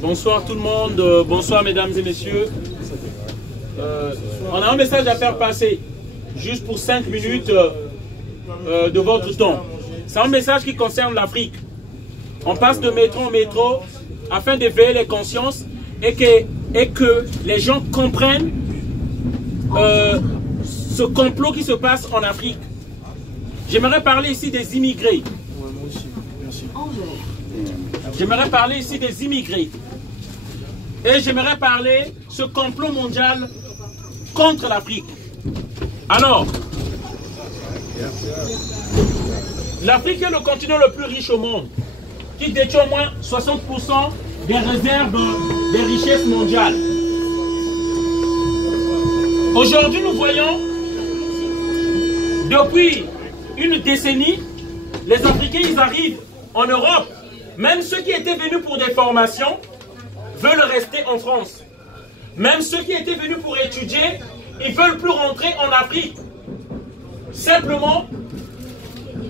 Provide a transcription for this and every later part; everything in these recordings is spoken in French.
Bonsoir tout le monde, bonsoir mesdames et messieurs. On a un message à faire passer, juste pour 5 minutes de votre temps. C'est un message qui concerne l'Afrique. On passe de métro en métro afin d'éveiller les consciences et que les gens comprennent ce complot qui se passe en Afrique. J'aimerais parler ici des immigrés. J'aimerais parler ici des immigrés. Et j'aimerais parler ce complot mondial contre l'Afrique. Alors, l'Afrique est le continent le plus riche au monde, qui détient au moins 60% des réserves des richesses mondiales. Aujourd'hui, nous voyons, depuis une décennie, les Africains, ils arrivent en Europe. Même ceux qui étaient venus pour des formations veulent rester en France. Même ceux qui étaient venus pour étudier, ils ne veulent plus rentrer en Afrique. Simplement,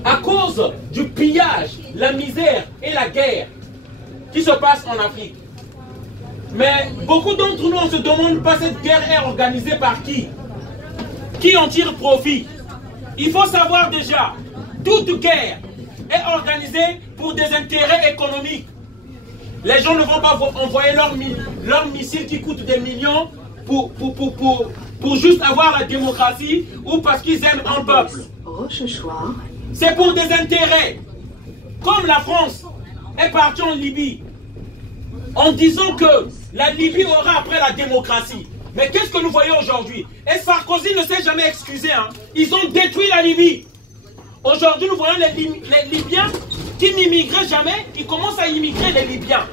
à cause du pillage, la misère et la guerre qui se passent en Afrique. Mais beaucoup d'entre nous, on se demande pas cette guerre est organisée par qui? Qui en tire profit? Il faut savoir déjà, toute guerre est organisée pour des intérêts économiques. Les gens ne vont pas envoyer leurs missiles qui coûtent des millions pour juste avoir la démocratie ou parce qu'ils aiment un peuple. C'est pour des intérêts. Comme la France est partie en Libye en disant que la Libye aura après la démocratie. Mais qu'est-ce que nous voyons aujourd'hui? Et Sarkozy ne s'est jamais excusé. Hein. Ils ont détruit la Libye. Aujourd'hui, nous voyons les Libyens qui n'immigraient jamais, ils commencent à immigrer les Libyens.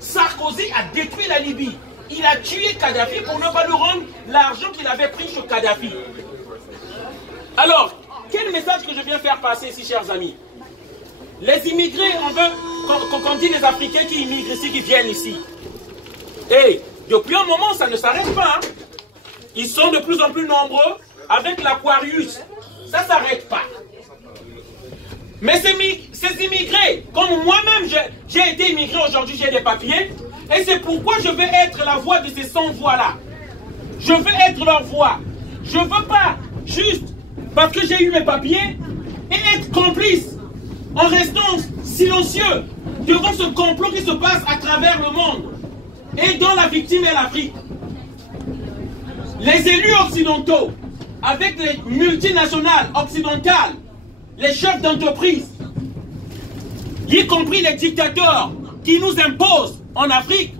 Sarkozy a détruit la Libye. Il a tué Kadhafi pour ne pas lui rendre l'argent qu'il avait pris sur Kadhafi. Alors, quel message que je viens faire passer ici, chers amis? Les immigrés, on veut, quand on dit les Africains qui immigrent ici, qui viennent ici. Et depuis un moment, ça ne s'arrête pas. Hein. Ils sont de plus en plus nombreux avec l'Aquarius. Ça ne s'arrête pas. Mais ces immigrés, comme moi-même, j'ai été immigré aujourd'hui, j'ai des papiers. Et c'est pourquoi je veux être la voix de ces 100 voix-là. Je veux être leur voix. Je ne veux pas juste parce que j'ai eu mes papiers et être complice en restant silencieux devant ce complot qui se passe à travers le monde et dont la victime est l'Afrique. Les élus occidentaux, avec les multinationales occidentales, les chefs d'entreprise, y compris les dictateurs qui nous imposent en Afrique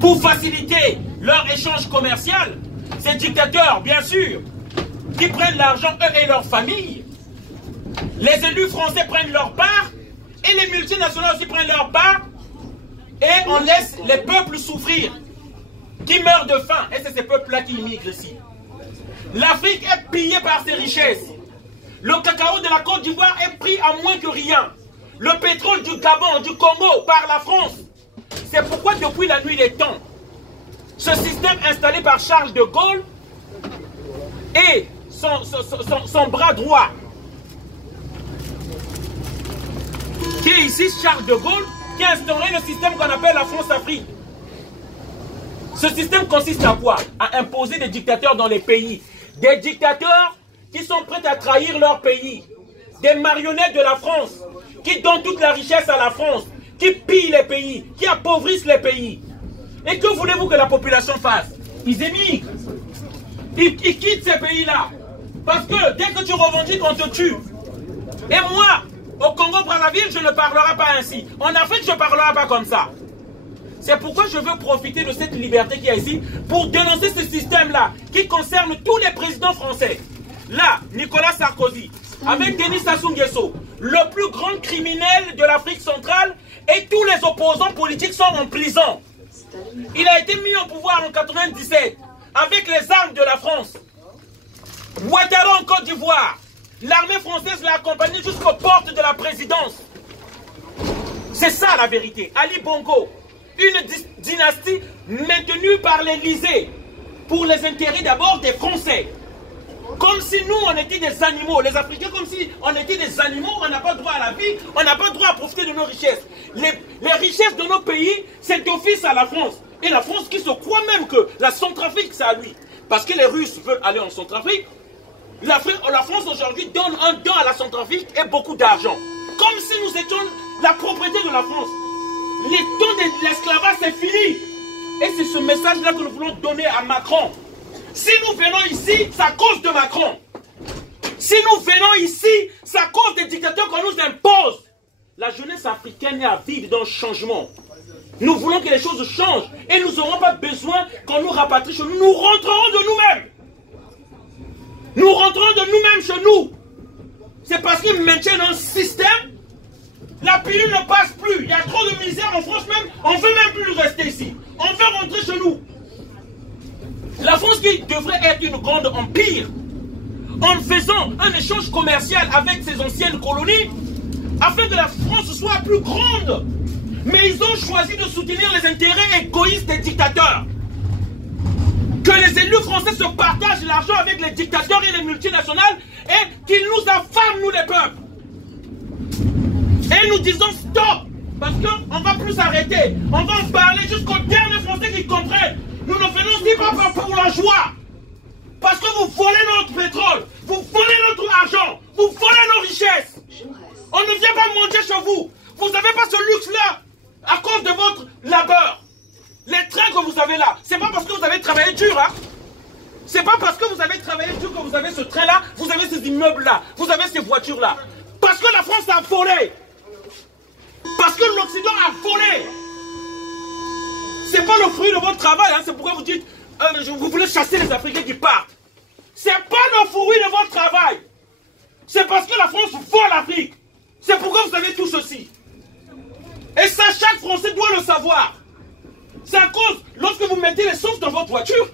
pour faciliter leur échange commercial, ces dictateurs, bien sûr, qui prennent l'argent, eux et leurs familles, les élus français prennent leur part et les multinationales aussi prennent leur part et on laisse les peuples souffrir, qui meurent de faim. Et c'est ces peuples-là qui immigrent ici. L'Afrique est pillée par ses richesses. Le cacao de la Côte d'Ivoire est pris à moins que rien. Le pétrole du Gabon, du Congo, par la France. C'est pourquoi depuis la nuit des temps, ce système installé par Charles de Gaulle et son bras droit, qui est ici Charles de Gaulle, qui a instauré le système qu'on appelle la France-Afrique. Ce système consiste à quoi? À imposer des dictateurs dans les pays. Des dictateurs qui sont prêts à trahir leur pays. Des marionnettes de la France, qui donnent toute la richesse à la France, qui pillent les pays, qui appauvrissent les pays. Et que voulez-vous que la population fasse? Ils émigrent. Ils quittent ces pays-là. Parce que dès que tu revendiques, on te tue. Et moi, au Congo-Brazzaville, je ne parlerai pas ainsi. En Afrique, je ne parlerai pas comme ça. C'est pourquoi je veux profiter de cette liberté qu'il y a ici pour dénoncer ce système-là qui concerne tous les présidents français. Là, Nicolas Sarkozy, avec Denis Sassou Nguesso, le plus grand criminel de l'Afrique centrale, et tous les opposants politiques sont en prison. Il a été mis au pouvoir en 1997 avec les armes de la France. Ouattara en Côte d'Ivoire, l'armée française l'a accompagné jusqu'aux portes de la présidence. C'est ça la vérité. Ali Bongo, une dynastie maintenue par l'Élysée pour les intérêts d'abord des Français. Comme si nous, on était des animaux. Les Africains, comme si on était des animaux, on n'a pas droit à la vie, on n'a pas droit à profiter de nos richesses. Les richesses de nos pays, c'est d'office à la France. Et la France qui se croit même que la Centrafrique, c'est à lui. Parce que les Russes veulent aller en Centrafrique. La France aujourd'hui donne un don à la Centrafrique et beaucoup d'argent. Comme si nous étions la propriété de la France. Les temps de l'esclavage, c'est fini. Et c'est ce message-là que nous voulons donner à Macron. Si nous venons ici, c'est à cause de Macron. Si nous venons ici, c'est à cause des dictateurs qu'on nous impose. La jeunesse africaine est avide d'un changement. Nous voulons que les choses changent. Et nous n'aurons pas besoin qu'on nous rapatrie chez nous. Nous rentrerons de nous-mêmes. Nous rentrons de nous-mêmes chez nous. C'est parce qu'ils maintiennent un système. La pilule ne passe plus. Il y a trop de misère en France même. On ne veut même plus rester ici. On veut rentrer chez nous. La France qui devrait être une grande empire, en faisant un échange commercial avec ses anciennes colonies, afin que la France soit plus grande. Mais ils ont choisi de soutenir les intérêts égoïstes des dictateurs. Que les élus français se partagent l'argent avec les dictateurs et les multinationales et qu'ils nous affament, nous les peuples. Et nous disons stop, parce qu'on ne va plus s'arrêter. On va en parler jusqu'aux derniers Français qui comprennent. Nous ne venons ici pas pour la joie. Parce que vous volez notre pétrole, vous volez notre argent, vous volez nos richesses. On ne vient pas manger chez vous. Vous n'avez pas ce luxe-là à cause de votre labeur. Les trains que vous avez là, c'est pas parce que vous avez travaillé dur, hein. C'est pas parce que vous avez travaillé dur que vous avez ce train-là, vous avez ces immeubles-là, vous avez ces voitures-là. Parce que la France a volé. Parce que l'Occident a volé. C'est pas le fruit de votre travail, hein. C'est pourquoi vous dites, vous voulez chasser les Africains qui partent. C'est pas le fruit de votre travail. C'est parce que la France vole l'Afrique. C'est pourquoi vous avez tout ceci. Et ça, chaque Français doit le savoir. C'est à cause, lorsque vous mettez l'essence dans votre voiture,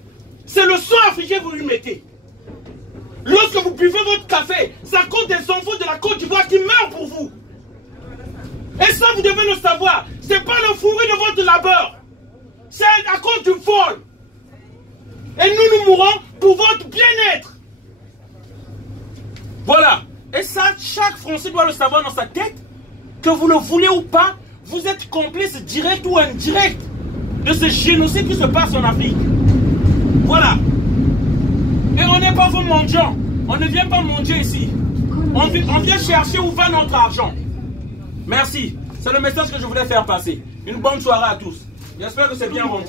c'est le sang africain que vous lui mettez. Lorsque vous buvez votre café, c'est à cause des enfants de la Côte d'Ivoire qui meurent pour vous. Et ça, vous devez le savoir. C'est pas le fruit de votre labeur. C'est à cause du vol. Et nous mourrons pour votre bien-être. Voilà. Et ça, chaque Français doit le savoir dans sa tête, que vous le voulez ou pas, vous êtes complice direct ou indirect de ce génocide qui se passe en Afrique. Voilà. Et on n'est pas vos mendiants. On ne vient pas manger ici. On vient chercher où va notre argent. Merci. C'est le message que je voulais faire passer. Une bonne soirée à tous. J'espère que c'est bien rentré.